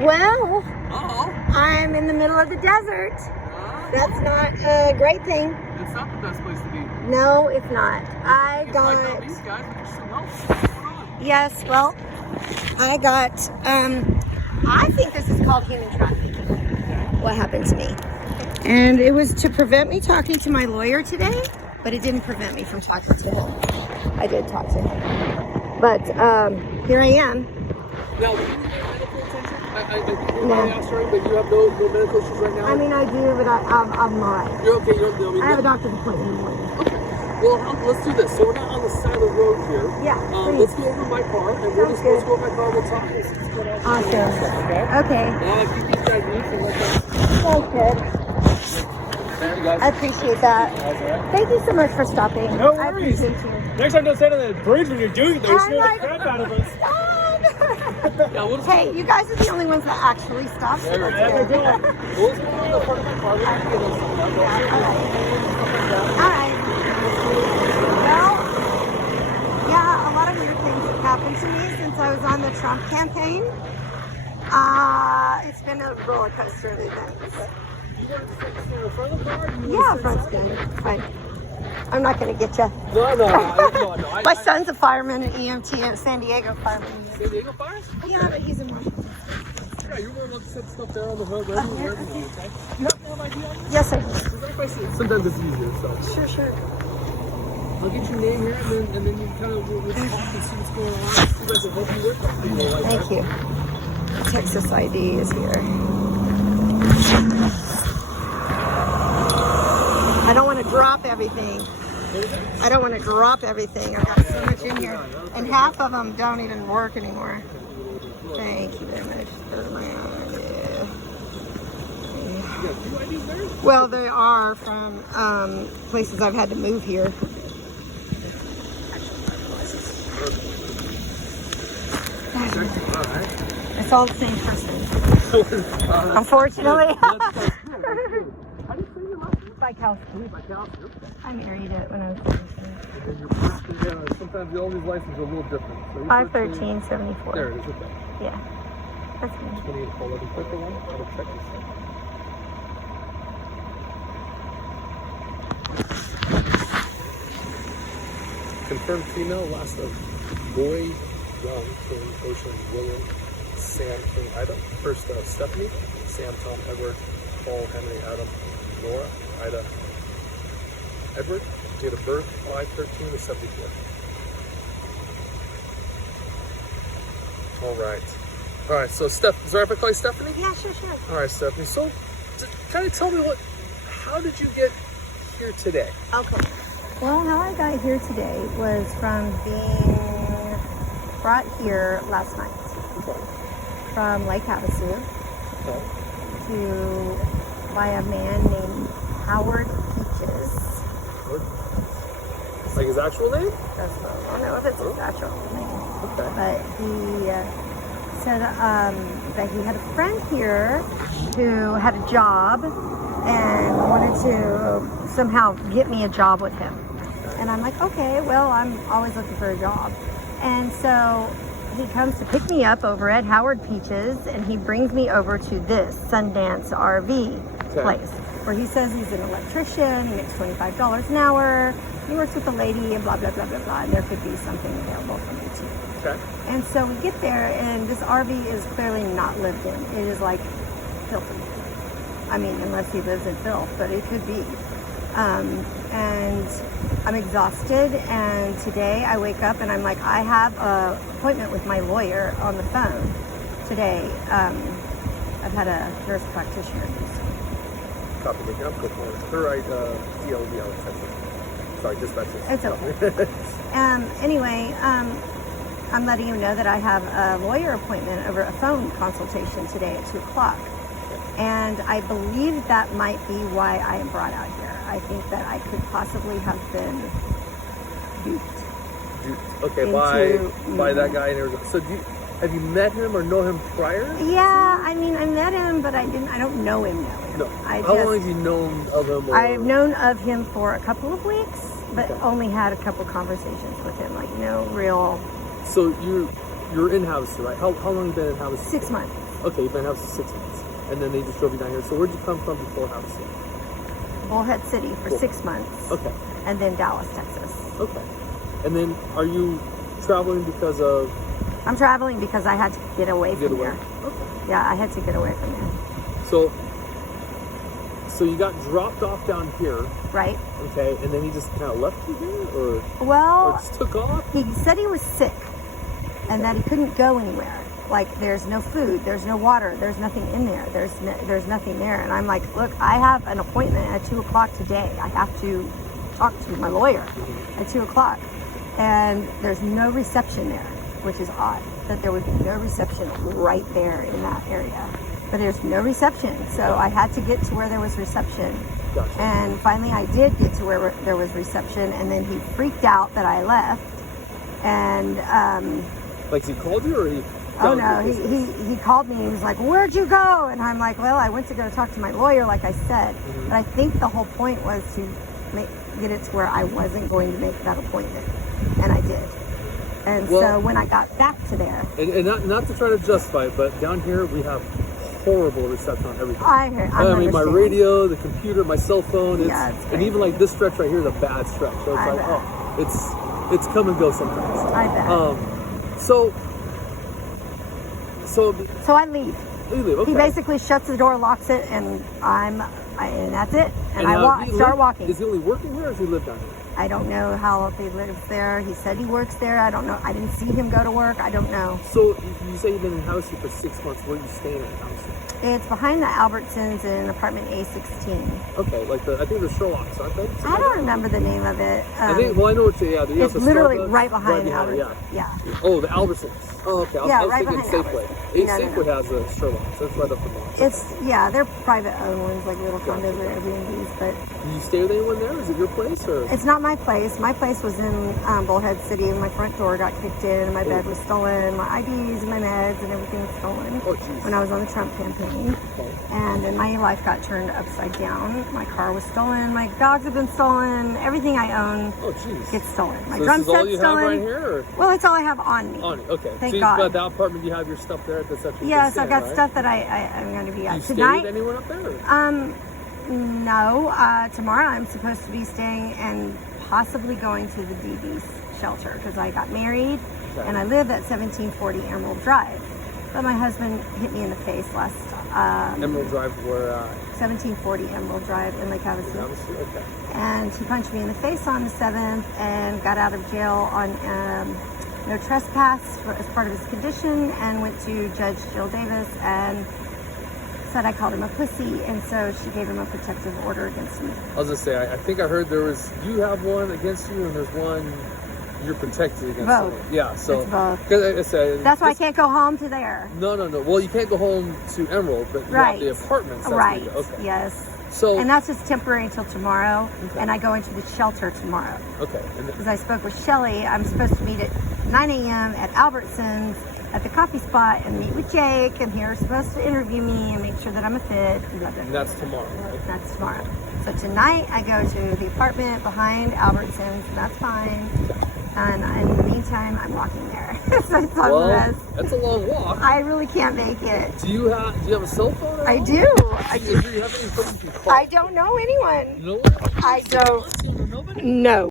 Well, Uh-oh. I'm in the middle of the desert. That's not a great thing. It's not the best place to be. No, it's not. I These got... guys with some help. What's going on? Yes, well, I got... I think this is called human trafficking, what happened to me. And it was to prevent me talking to my lawyer today, but it didn't prevent me from talking to him. I did talk to him. But here I am. Now, do you need medical attention? I think you're No. really asked, right? But you have no medical issues right now? I mean, I do, but I'm not. You're okay, you don't know me. I have a doctor's appointment in the morning. Okay. Well, let's do this. So we're not on the side of the road here. Yeah, let's go over to my car, and we'll just go over my car. We'll talk and see what's going on. Awesome. Okay. Now, if you keep that deep and let that... Sounds good. Thank you, guys. I appreciate that. Thank you so much for stopping. No I worries. appreciate you. Next time, don't stand on the bridge when you're doing it, though. You I'm scare like, the crap out of us. Stop! Yeah, we'll just Hey, you guys are the only ones that actually stop. So There we that's go. good. We'll just go to the front of my car. We'll just get those stuff down. All right. Well, yeah, a lot of weird things have happened to me since I was on the Trump campaign. It's been a roller coaster of events. Yeah, front's good. Fine. I'm not going to get you. No. My son's a fireman at EMT at San Diego fireman. San Diego fires? Yeah, but he's in Washington. Yeah, you're willing to set stuff there on the road. Okay. Okay? Nope. No idea? Yes, sir. Sometimes it's easier, so. Sure. I'll get your name here, and then you kind of we'll talk and see what's going on. See if I can help you with it. Thank you. Texas ID is here. I don't want to drop everything. I got so much in here. And half of them don't even work anymore. Thank you very much for my idea. Well, they are from places I've had to move here. It's all the same person. Unfortunately. I married it when I was 17. Sometimes all these licenses are a little different. So 51374. There it is. Okay. Yeah. That's me. 2811. Click the one. I'll check this out. Confirmed female, last of Boy Young, King, Ocean, William, Sam, King, Ida. First, Stephanie, Sam, Tom, Edward, Paul, Henry, Adam, Nora, Ida, Edward. Date of birth, 5/13/74. All right, so Steph, is there if I call you Stephanie? Yeah, sure. All right, Stephanie. So, kind of tell me how did you get here today? Okay. Well, how I got here today was from being brought here last night. Okay. From Lake Havasu to by a man named Howard Peaches. Like his actual name? I don't know if it's his actual name. Okay. But he said that he had a friend here who had a job and wanted to somehow get me a job with him. And I'm like, okay, well, I'm always looking for a job. And so he comes to pick me up over at Howard Peaches, and he brings me over to this Sundance RV place, where he says he's an electrician, he makes $25 an hour, he works with a lady, and blah, blah, blah, blah, blah, and there could be something available for me too. Okay. And so we get there, and this RV is clearly not lived in. It is like filthy. I mean, unless he lives in filth, but it could be. And I'm exhausted, and today I wake up and I'm like, I have an appointment with my lawyer on the phone today. I've had a nurse practitioner. Copy the jump before. Chloride, DLDL, etc. Sorry, dispatches. It's okay. Anyway, I'm letting you know that I have a lawyer appointment over a phone consultation today at 2 o'clock. And I believe that might be why I am brought out here. I think that I could possibly have been duped. Okay, by that guy in Arizona. So have you met him or know him prior? Yeah, I mean, I met him, but I don't know him. No. How long have you known of him? I've known of him for a couple of weeks, but only had a couple conversations with him, like no real. So you're in Havasu, right? How long have you been in Havasu? 6 months. Okay, you've been in havasu 6 months, and then they just drove you down here. So where'd you come from before havasu? Bullhead City for Cool. 6 months. Okay. And then Dallas, Texas. Okay. And then are you traveling because of? I'm traveling because I had to get away from away. here. Okay. Yeah, I had to get away from there. So you got dropped off down here, Right? okay, and then he just kind of left you here, or Well, just took off? he said he was sick and that he couldn't go anywhere. Like, there's no food, there's no water, there's nothing in there, there's nothing there. And I'm like, look, I have an appointment at 2 o'clock today. I have to talk to my lawyer at 2 o'clock. And there's no reception there, which is odd that there would be no reception right there in that area. But there's no reception, so I had to get to where there was reception. Gotcha. And finally I did get to where there was reception, and then he freaked out that I left. And Like, he called you, or he? oh no, he called me. He was like, "Where'd you go?" And I'm like, "Well, I went to go talk to my lawyer, like I said." But I think the whole point was to get it to where I wasn't going to make that appointment, and I did. And so when I got back to there, and not to try to justify it, but down here we have horrible reception on everything. I mean, my radio, the computer, my cell phone, Yeah, it's and crazy. even like this stretch right here is a bad stretch. So it's I like, bet. oh, it's come and go sometimes. I bet. So So I leave. you leave. Okay. He basically shuts the door, locks it, and and that's it. And I he start live- walking. Is he only working here, or does he live down here? I don't know how long he lives there. He said he works there. I don't know. I didn't see him go to work. I don't know. So you say you've been in havasu for 6 months. Where are you staying at havasu? It's behind the Albertsons in apartment A16. Okay, like I think the Sherlocks, aren't they? I don't remember the name of it. I think. Well, I know what you. Yeah, you have It's the literally Starbucks right behind the behind it, Albertsons. Yeah. Oh, the Albertsons. Oh, okay. Yeah, I was right thinking behind Safeway. Albertsons. No, no, Safeway has the Sherlocks. That's right up the mall. They're private owned ones, like little condos or Airbnbs, but Did you stay with anyone there? Is it your place, or? it's not my place. My place was in Bullhead City, and my front door got kicked in, and my bed was stolen, my IDs and my meds and everything was stolen Oh, jeez. when I was on the Trump campaign. Okay. And then my life got turned upside down. My car was stolen, my dogs have been stolen, everything I own Oh, jeez. gets stolen. My So drum this is all set's you stolen. have right here, or? Well, it's all I have on me. On it. Okay. Thank so you God. got that apartment. You have your stuff there. That's actually. Yes, I've got stuff that I'm going to be Do at you stay tonight. with anyone up there? Or? No. Tomorrow I'm supposed to be staying and possibly going to the DB shelter because I got married Okay. and I live at 1740 Emerald Drive. But my husband hit me in the face last Emerald Drive, where? 1740 Emerald Drive in Lake Havasu. Havasu? Okay. And he punched me in the face on the 7th and got out of jail on no trespass as part of his condition, and went to Judge Jill Davis and said I called him a pussy, and so she gave him a protective order against me. I was gonna say, I think I heard there was. You have one against you, and there's one you're protected against. Both. Someone. Yeah. So. It's both. 'Cause I said, That's why I can't go home to there. No. Well, you can't go home to Emerald, but you Right. have the apartments. That's Right. where you go. Okay. Yes. So. And that's just temporary until tomorrow, Okay. and I go into the shelter tomorrow. Okay. And Because I spoke with Shelly, I'm supposed to meet at 9 a.m. at Albertsons at the coffee spot and meet with Jake, and he's supposed to interview me and make sure that I'm a fit. And blah, blah, and blah. that's tomorrow, right? That's tomorrow. So tonight I go to the apartment behind Albertsons. That's fine. And in the meantime, I'm walking there. So it's a Well, mess. that's a long walk. I really can't make it. Do you have a cell phone? At I all? do. Do you have any people you can call? I don't know anyone. No one? I don't. Nobody? No.